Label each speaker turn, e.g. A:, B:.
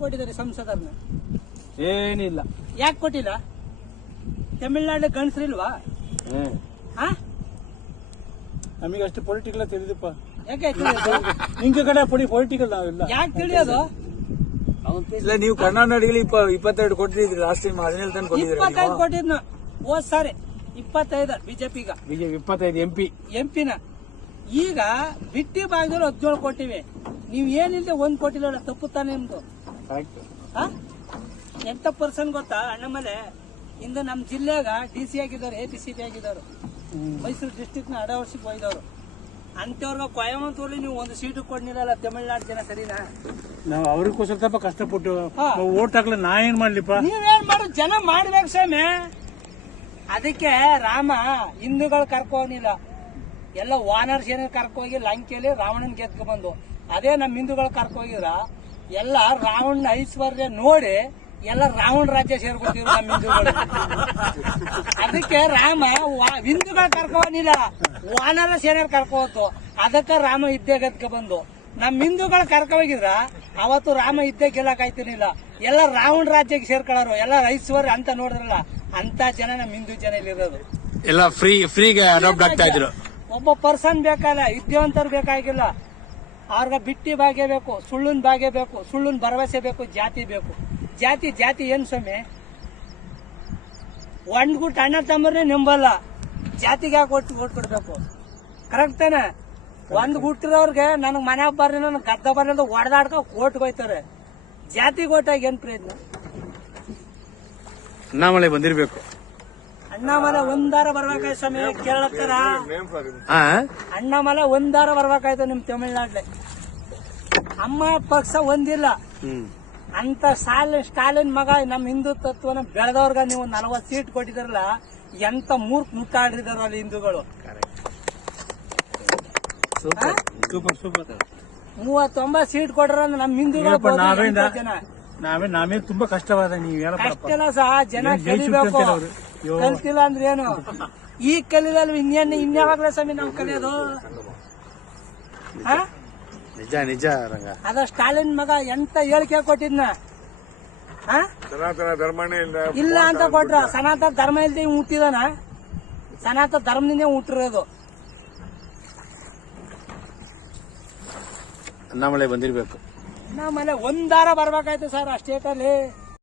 A: ಕೊಟ್ಟಿದ್ದಾರೆ ಸಂಸದರ್ನ
B: ಏನಿಲ್ಲ.
A: ಯಾಕೆ ಕೊಟ್ಟಿಲ್ಲ? ತಮಿಳ್ನಾಡು ಗಂಡಸ್ರಿಲ್ವಾ ಹಾ.
B: ನಮಗೆ ಅಷ್ಟು ಪೊಲಿಟಿಕಲ್ ತಿಳಿದಪ್ಪ.
A: ಯಾಕೆ
B: ನಿಂಗೆ ಕಡೆ ಪುಡಿ ಪೊಲಿಟಿಕಲ್ ನಾವಿಲ್ಲ
A: ಯಾಕೆ ತಿಳಿಯೋದು?
C: ಇಲ್ಲ ನೀವು ಕರ್ನಾಟಕದಲ್ಲಿ ಇಪ್ಪ ಇಪ್ಪತ್ತೆರಡು ಕೊಟ್ಟಿದ್ರಿ ಲಾಸ್ಟ್ ಟೈಮ್ ಹದಿನೇಳು ತನಕ ಕೊಟ್ಟಿದ್ರಿ
A: ಇಪ್ಪತ್ತೈದು ಕೊಟ್ಟಿದ್ನು. ಹೋದ್ ಸಾರಿ. ಇಪ್ಪತ್ತೈದು ಬಿಜೆಪಿಗ.
B: ಬಿಜೆಪಿ ಇಪ್ಪತ್ತೈದು ಎಂ ಪಿ
A: ಎಂ ಪಿನ ಈಗ ಬಿಟ್ಟಿ ಭಾಗದಲ್ಲಿ ಹದಿನೇಳು ಕೊಟ್ಟಿವೆ. ನೀವ್ ಏನಿಲ್ಲದೆ ಒಂದ್ ಕೊಟ್ಟಿಲ್ಲ ತಪ್ಪು ತಾನೆ ನಿಮ್ದು? ಎಂತ ಪರ್ಸನ್ ಗೊತ್ತಾ? ಅಣ್ಣಮಲೆ? ಇಂದು ನಮ್ಮ ಜಿಲ್ಲೆಗ ಡಿ ಸಿ ಆಗಿದ್ದಾರೆ ಎ ಪಿ ಸಿ ಪಿ ಆಗಿದ್ದಾರೆ ಮೈಸೂರು ಡಿಸ್ಟಿಕ್ ಅಡ ವರ್ಷಕ್ಕೆ ಹೋಯ್ದವ್ರು ಅಂತವ್ರಿಗೆ ಕೊಯಮತ್ತೂರಲ್ಲಿ ನೀವು ಒಂದು ಸೀಟು ಕೊಡ್ನಿರಲ್ಲ ತಮಿಳ್ನಾಡು ಜನ ಸರಿನಾ?
B: ನಾವು ಅವ್ರಿಗೂ ಸ್ವಲ್ಪ ಕಷ್ಟಪಟ್ಟು. ಓಟ್ ಹಾಕ್ಲ ನಾ ಏನ್ ಮಾಡ್ಲಿಪ್ಪ?
A: ನೀವೇನ್ ಮಾಡು ಜನ ಮಾಡ್ಬೇಕು ಸ್ವಾಮಿ. ಅದಕ್ಕೆ ರಾಮ ಹಿಂದೂಗಳು ಕರ್ಕೋನಿಲ್ಲ ಎಲ್ಲ ವಾನರ್ಸ್ ಏನ ಕರ್ಕೋಗಿ ಲಂಕೆಯಲ್ಲಿ ರಾವಣನ್ ಗೆದ್ಕೊಂಡ್ಬಂದು ಬಂದು. ಅದೇ ನಮ್ಮ ಹಿಂದೂಗಳು ಕರ್ಕೋಗಿದ್ರ ಎಲ್ಲ ರಾವಣ ಐಶ್ವರ್ಯ ನೋಡಿ ಎಲ್ಲ ರಾವಣ ರಾಜ್ಯ ಸೇರ್ಕೊತೀವಿ ನಮ್ಮ ಹಿಂದೂಗಳು. ಅದಕ್ಕೆ ರಾಮ ಹಿಂದೂಗಳ ಕರ್ಕೋನಿಲ್ಲ ವಾನರ ಸೇನೆಯವ್ರು ಕರ್ಕೋತು ಅದಕ್ಕೆ ರಾಮ ಇದ್ದೇ ಗದ್ಕ ಬಂದು. ನಮ್ಮ ಹಿಂದೂಗಳು ಕರ್ಕೋಗಿದ್ರ ಅವತ್ತು ರಾಮ ಇದ್ದೇ ಗೆಲ್ಲಕ್ ಆಯ್ತಿರ್ಲಿಲ್ಲ. ಎಲ್ಲ ರಾವಣ ರಾಜ್ಯಕ್ಕೆ ಸೇರ್ಕೊಳ್ಳೋರು ಎಲ್ಲ ಐಶ್ವರ್ಯ ಅಂತ ನೋಡಿದ್ರಲ್ಲ ಅಂತ ಜನ ನಮ್ಮ ಹಿಂದೂ ಜನ ಇಲ್ಲಿರೋದು
C: ಎಲ್ಲ ಫ್ರೀ ಫ್ರೀಗೆ ಅಡಾಪ್ಟ್ ಆಗ್ತಾ ಇದ್ರು.
A: ಒಬ್ಬ ಪರ್ಸನ್ ಬೇಕಲ್ಲ ವಿದ್ಯಾವಂತರು ಬೇಕಾಗಿಲ್ಲ. ಅವ್ರಿಗೆ ಬಿಟ್ಟಿ ಭಾಗ್ಯ ಬೇಕು ಸುಳ್ಳಿನ ಭಾಗ್ಯ ಬೇಕು ಸುಳ್ಳಿನ ಭರವಸೆ ಬೇಕು ಜಾತಿ ಬೇಕು. ಜಾತಿ ಜಾತಿ ಏನ್ ಸ್ವಾಮಿ? ಒಂದ್ ಗುಟ್ ಅಣ್ಣ ತಮ್ಮರೇ ನಂಬಲ್ಲ. ಜಾತಿಗೆ ಯಾಕೆ ಒಟ್ಟು ಓಟ್ ಕೊಡ್ಬೇಕು? ಕರೆಕ್ಟ್ ತಾನೆ? ಒಂದ್ ಗುಟ್ಟಿರೋರ್ಗೆ ನನಗ್ ಮನೆ ಬರ್ರಿ ನನಗ್ ಗದ್ದ ಬರ್ಲಿ ಅಂತ ಹೊಡೆದಾಡ್ಕ ಓಟ್ಗೆ ಹೋಯ್ತಾರೆ. ಜಾತಿಗೆ ಓಟಾಗಿ ಏನ್ ಪ್ರಯತ್ನ?
C: ನಾವಳೆ ಬಂದಿರ್ಬೇಕು.
A: ಅಣ್ಣಾಮಲೆ ಒಂದಾರ ಬರ್ಬೇಕಾಯ್ತು ಸ್ವಾಮಿ ಕೇಳತ್ತಾರ
C: ಹಾ
A: ಅಣ್ಣಾಮಲೆ ಒಂದಾರ ಬರ್ಬೇಕಾಯ್ತು ನಿಮ್ ತಮಿಳ್ನಾಡ್ಲೆ. ಅಮ್ಮ ಪಕ್ಷ ಒಂದಿಲ್ಲ. ಅಂತ ಸ್ಟಾಲಿನ್ ಸ್ಟಾಲಿನ್ ಮಗ ನಮ್ ಹಿಂದೂ ತತ್ವನ ಬೆಳೆದವ್ರಗ ನೀವು ನಲವತ್ ಸೀಟ್ ಕೊಟ್ಟಿದ್ರಲ್ಲ ಎಂತ ಮೂರ್ಖ ಮುಟ್ಟಾಡಿದಾರ ಅಲ್ಲಿ ಹಿಂದೂಗಳು.
C: ಸೂಪರ್.
B: ಸೂಪರ್ ಸೂಪರ್
A: ಮೂವತ್ತೊಂಬತ್ ಸೀಟ್ ಕೊಟ್ರ ನಮ್ ಹಿಂದೂಗಳು
B: ನಾವೇ ನಾವೇ ತುಂಬಾ ಕಷ್ಟವಾದ ನೀವು ಎಲ್ಲ
A: ಕಷ್ಟ ಇಲ್ಲ ಸಹ ಜನ
B: ಏನ್
A: ಕಲ್ತಿಲ್ಲ ಅಂದ್ರೆ ಏನು? ಈಗ ಕಲಿದಲ್ವ ಇನ್ನೇನು ಇನ್ಯಾವಾಗಲೇ ಸ್ವಾಮಿ ನಾವು ಕಲಿಯೋದು? ಹಾ?
C: ನಿಜ ನಿಜ ರಂಗ.
A: ಅದ ಸ್ಟಾಲಿನ್ ಮಗ ಎಂತ ಹೇಳಿಕೆ ಕೊಟ್ಟಿದ್ನ? ಹಾ? ಇಲ್ಲ. ಅಂತ ಕೊಟ್ರ. ಸನಾತನ ಧರ್ಮ ಇಲ್ದೆ ಹುಟ್ಟಿದಾನ? ಸನಾತನ ಧರ್ಮದಿಂದ ಹುಟ್ಟಿರೋದು.
C: ಅಣ್ಣಾಮಲೆ ಬಂದಿರ್ಬೇಕು.
A: ನಮ್ಮಲ್ಲೇ ಒಂದಾರ ಬರ್ಬೇಕಾಯ್ತು ಸರ್ ಆ ಸ್ಟೇಟಲ್ಲಿ